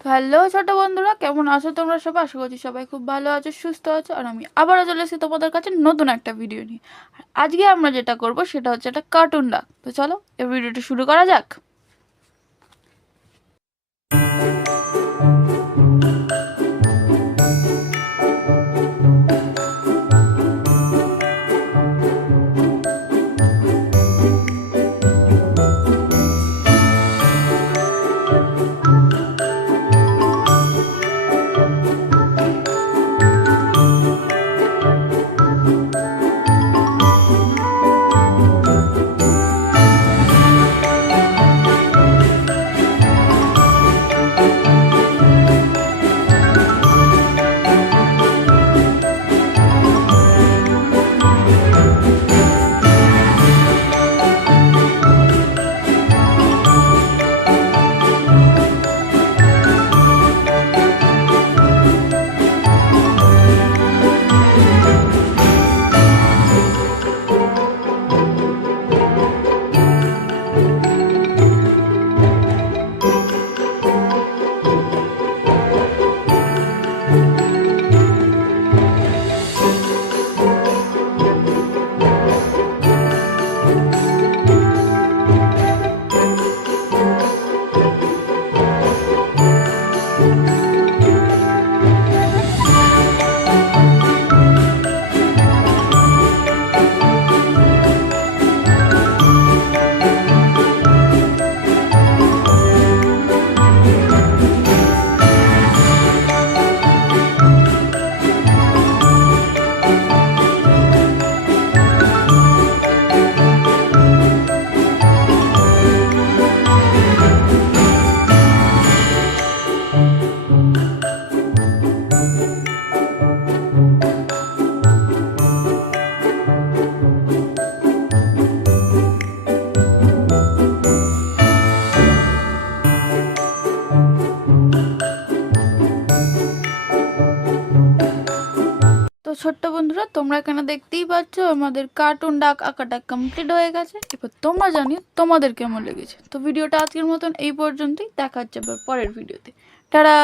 তো হ্যালো ছোট বন্ধুরা, কেমন আছো তোমরা সবাই? আশা করছি সবাই খুব ভালো আছো, সুস্থ আছো। আর আমি আবারও চলে এসেছি তোমাদের কাছে নতুন একটা ভিডিও নিয়ে। আর আজকে আমরা যেটা করব সেটা হচ্ছে একটা কার্টুন ডাক। তো চলো এই ভিডিওটা শুরু করা যাক। তো ছোট্ট বন্ধুরা, তোমরা এখানে দেখতেই পাচ্ছ আমাদের কার্টুন ডাক আঁকাটা কমপ্লিট হয়ে গেছে। এবার তোমরা জানিও তোমাদের কেমন লেগেছে। তো ভিডিওটা আজকের মতন এই পর্যন্তই, দেখা হচ্ছে আবার পরের ভিডিওতে। টাটা।